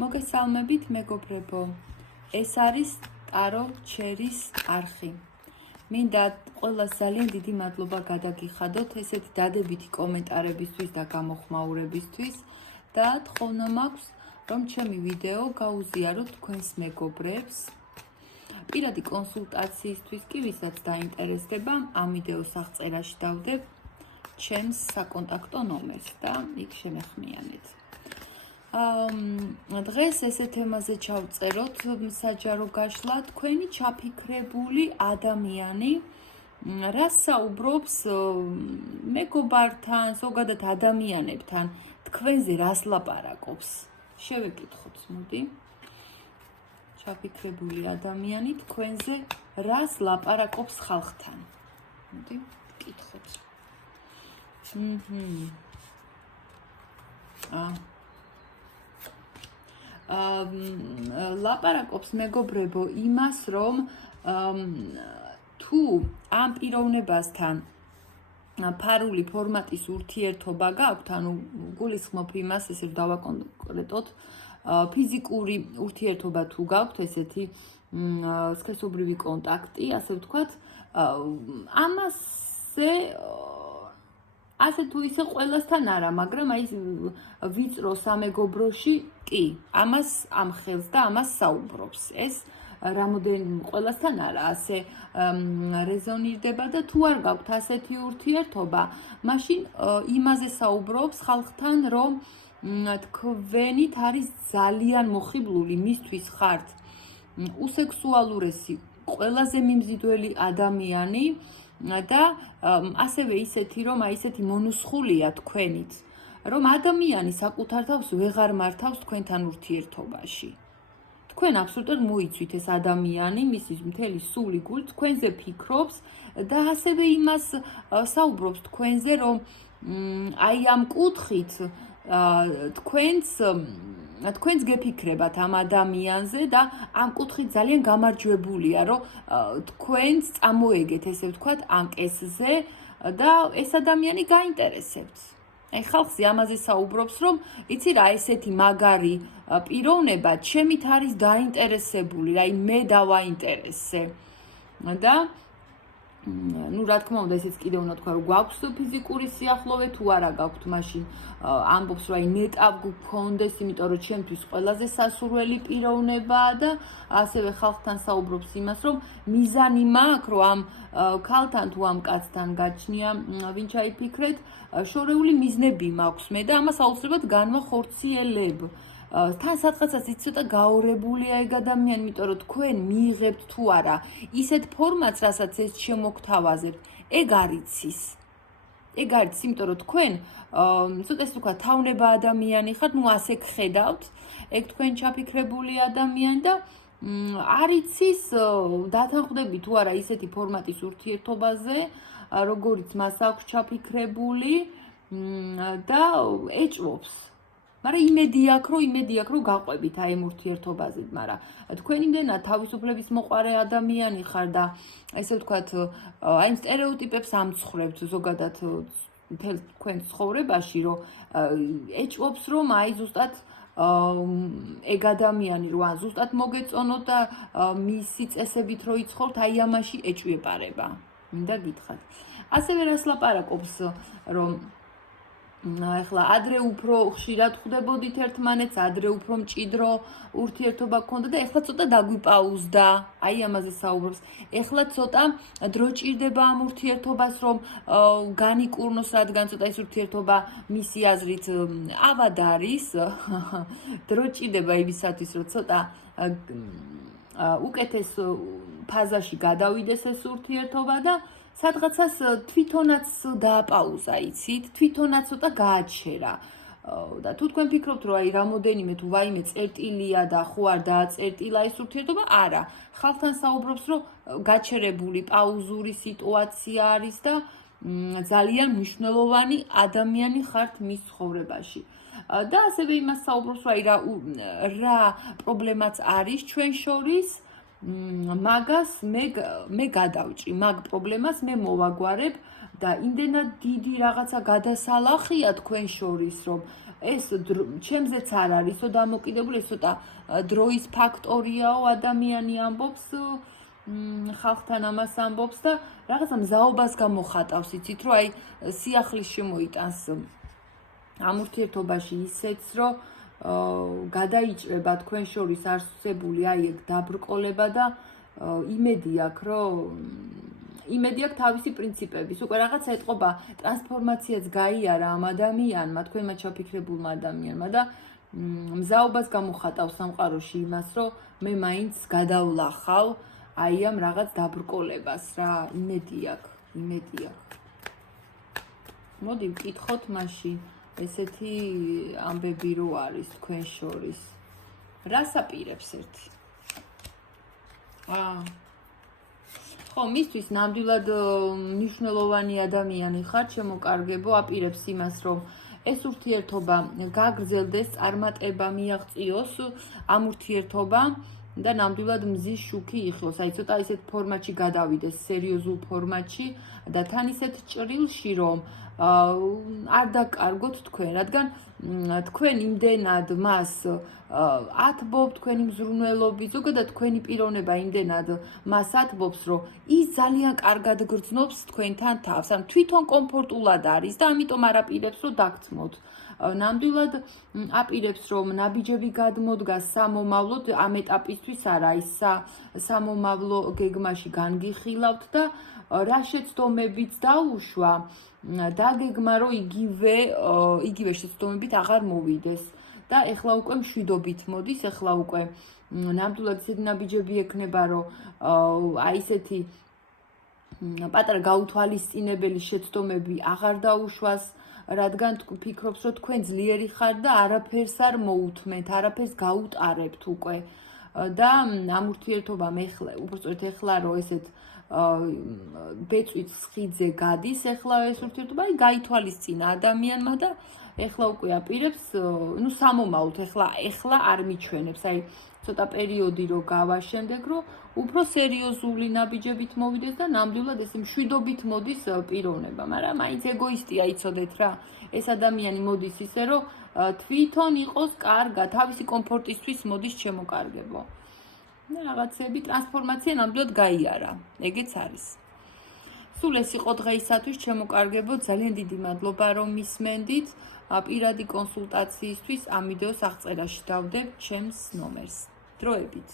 მოგესალმებით მეგობრებო, ეს არის ტარო ჩერის არხი. მინდა ყველას ძალიან დიდი მადლობა გადაგიხადოთ ესეთი დადებითი კომენტარებისთვის და გამოხმაურებისთვის და თხოვნა მაქვს, რომ ჩემი ვიდეო გაუზიაროთ თქვენს მეგობრებს. პირადი კონსულტაციისთვის კი ვისაც დაინტერესდება, ამ ვიდეოს აღწერაში დავდებ ჩემს საკონტაქტო ნომერს და იქ შემეხმიანეთ. დღეს ესე თემაზე ჩავწეროთ საჯარო გაშლა თქვენი ჩაფიქრებული ადამიანი რას საუბრობს მეგობართან, ზოგადად ადამიანებთან, თქვენზე რას ლაპარაკობს. შევეკითხოთ, მოდი. ჩაფიქრებული ადამიანი თქვენზე რას ლაპარაკობს ხალხთან. მოდი, ვკითხოთ. ლაპარაკობს მეგობრებო იმას, რომ თუ ამ პიროვნებასთან ფარული ფორმატის ურთიერთობა გაქვთ, ანუ გულისხმობ იმას, ესე რომ დავაკონკრეტოთ, ფიზიკური ურთიერთობა თუ გაქვთ, ესეთი სქესობრივი კონტაქტი, ასე ვთქვათ, ამაზე ასე თუ ისე ყველასთან არა, მაგრამ აი ვიწრო სამეგობროში კი, ამას ამხელს და ამას საუბრობს. ეს რამოდენიმე ყველასთან არა, ასე რეზონირდება და თუ არ გაქვთ ასეთი ურთიერთობა, მაშინ იმაზე საუბრობს ხალხთან, რომ თქვენით არის ძალიან მოხიბლული, მისთვის ხართ უსექსუალურესი, ყველაზე მიმზიდველი ადამიანი და ასევე ისეთი, რომ აი ესეთი მონუსხულია თქვენით, რომ ადამიანი საკუთარ თავს ვეღარ მართავს თქვენთან ურთიერთობაში. თქვენ აბსოლუტურად მოიცვით ეს ადამიანი, მისი მთელი სული გული თქვენზე ფიქრობს და ასევე იმას საუბრობს თქვენზე, რომ აი ამ კუთხით თქვენს გეფიქრებათ ამ ადამიანზე და ამ კუთხით ძალიან გამარჯვებულია, რომ თქვენს წამოეგეთ, ესე ვთქვათ, ამ კესზე და ეს ადამიანი გაინტერესებთ. აი ხალხი ამაზე საუბრობს, რომ იცი რა, ესეთი მაგარი პიროვნება ჩემით არის დაინტერესებული, აი მე დავაინტერესე. და ну, რა თქმა უნდა, ესეც კიდევ უნდა თქვა, რომ გვაქვს ფიზიკური სიახლოვე თუ არა გაქვთ, მაშინ ამბობს, რომ აი ნეტა გქონდეს, იმიტომ რომ ჩემთვის ყველაზე სასურველი პიროვნებაა და ასევე ხალხთან საუბრობს იმას, რომ მიზანი მაქვს, რომ ამ ქალთან თუ ამ კაცთან გაჩნია, ვინ ჩაიფიქრეთ, შორეული მიზნები მაქვს მე და ამას აუცილებლად განვახორციელებ. თან სადღაცაც ცოტა გაორებულია ეგ ადამიანი, იმიტომ რომ თქვენ მიიღებთ თუ არა ისეთ ფორმატს, რასაც ეს შემოგთავაზებთ, ეგ არიცის. ეგ არის, იმიტომ რომ თქვენ ცოტა ისე ვთქვა, თავნება ადამიანი ხართ, ну ასე გხედავთ, ეგ თქვენ ჩაფიქრებული ადამიანი და არიცის დათანხმდები თუ არა ისეთი ფორმატის ურთიერთობაზე, როგორიც მას აქვს ჩაფიქრებული და ეჭვობს. მაგრამ იმედი აქვს, რომ გაყვებით აი ამ ურთიერთობაზე, მაგრამ თქვენ იმდენად თავისუფლების მოყარე ადამიანი ხარ და ესე ვთქვათ, აი სტერეოტიპებს ამცხრებთ ზოგადად მთელ თქვენ ცხოვრებაში, რომ ეჭვობს, რომ აი ზუსტად ეგ ადამიანი რო ან ზუსტად მოგეწონოთ და მისი წესებით რო იცხოვრთ, აი ამაში ეჭვიეპარება. მინდა გითხრათ. ასევე რას ლაპარაკობს, რომ ეხლა ადრე უფრო ხშირად ხვდებოდით ერთმანეთს, ადრე უფრო მჭიდრო ურთიერთობა გქონდა და ეხლა ცოტა დაგვიპაუზდა, აი ამაზე საუბრობს. ეხლა ცოტა დრო ჭირდება ამ ურთიერთობას, რომ განიკურნოს, რადგან ცოტა ეს ურთიერთობა მისი აზრით ავად არის. დრო ჭირდება იმისათვის, რომ ცოტა უკეთეს ფაზაში გადავიდეს ეს ურთიერთობა და სადღაცას თვითონაც დააპაუზა, იცით, თვითონაც ცოტა გააჩერა. და თუ თქვენ ფიქრობთ, რომ აი რამოდენიმე თუ ვაიმე წერტილია და ხო არ დააწერტილა ეს ურთიერთობა, არა. ხალხთან საუბრობს, რომ გაჩერებული პაუზური სიტუაცია არის და ძალიან მნიშვნელოვანი ადამიანი ხართ მის ცხოვრებაში. და ასევე იმას საუბრობს, რომ აი რა პრობლემაც არის ჩვენ შორის, მაგას მე გადავჭრი, მაგ პრობლემას მე მოვაგვარებ და იმდენად დიდი რაღაცა გადასალახია თქვენ შორის, რომ ეს ჩემზეც არ არისო დამოკიდებული, ეს ცოტა დროის ფაქტორიაო, ადამიანი ამბობს ხალხთან ამას ამბობს და რაღაცა მზაობას გამოხატავს, იცით, რომ აი სიახლის შემოიტანს ამ ურთიერთობაში ისეც, რომ გადაიჭრება თქვენ შორის არსებული აი ეგ დაბრკოლება და იმედი აქვს, რომ იმედი აქვს თავისი პრინციპების. უკვე რაღაცა ეთყობა ტრანსფორმაციაც გაიარა ამ ადამიანმა, თქვენმა ჩაფიქრებულმა ადამიანმა და მზაობას გამოხატავს სამყაროში იმას, რომ მე მაინც გადავლახავ აი ამ რაღაც დაბრკოლებას რა, იმედი აქვს. მოდი ვკითხოთ მაშინ ესეთი ამბები რო არის თქვენ შორის. რას აპირებს ერთი? ხო, მისთვის ნამდვილად მნიშვნელოვანი ადამიანი ხარ, შემოკარგებო, აპირებს იმას, რომ ეს ურთიერთობა გაგრძელდეს, წარმატება მიაღწიოს ამ ურთიერთობამ და ნამდვილად მზის შუქი იხილოს. აი ცოტა ისეთ ფორმატში გადავიდეს, სერიოზულ ფორმატში და თან ისეთ ჭრილში, რომ არ დაკარგოთ თქვენ, რადგან თქვენ იმდენად მას ათბობთ, თქვენი მზრუნველობით, ზოგადად თქვენი პიროვნება იმდენად მას ათბობს, რომ ის ძალიან კარგად გრძნობს თქვენთან თავს, ან თვითონ კომფორტულად არის და ამიტომ არ აპირებს, რომ დაგცმოთ. ნამდვილად აპირებს, რომ ნაბიჯები გადმოდგას სამომავლოდ, ამ ეტაპისთვის არა, ის სამომავლო გეგმაში განგიხილავთ და რა შეცდომებიც დაუშვა, დაგეგმა, რომ იგივე შეცდომებით აღარ მოვიდეს და ეხლა უკვე მშვიდობით მოდის, ეხლა უკვე ნამდვილად ისეთი ნაბიჯები ექნება, რომ აი ესეთი პატარა გაუთვალისწინებელი შეცდომები აღარ დაუშვას, რადგან ფიქრობს, რომ თქვენ ძლიერი ხართ და არაფერს არ მოუთმენთ, არაფერს გაუტარებთ უკვე და ამ ურთიერთობამ უბრალოდ ეხლა რომ ესეთ ბეწვით სხიძე გადის, ეხლა ეს ურთიერთობა გაითვალისწინა ადამიანმა და ეხლა უკვე აპირებს, სამომავლოდ ეხლა არ მიჩვენებს, აი ცოტა პერიოდი რო გავა შემდეგ, რომ უფრო სერიოზული ნაბიჯებით მოვიდეს და ნამდვილად ესე მშვიდობით მოდის პიროვნება, მაგრამ მაინც ეგოისტია, იცოდეთ რა, ეს ადამიანი მოდის ისე, რომ თვითონ იყოს კარგა, თავისი კომფორტისთვის მოდის შემოკარგებო. და რაღაცები ტრანსფორმაცია ნამდვილად გაიარა, ეგეც არის. სულ ეს იყო დღეისათვის, შემოკარგებო, ძალიან დიდი მადლობა, რომ მისმენდით. პირადი კონსულტაციისთვის ამ ვიდეოს აღწერაში დავდებ ჩემს ნომერს. დროებით.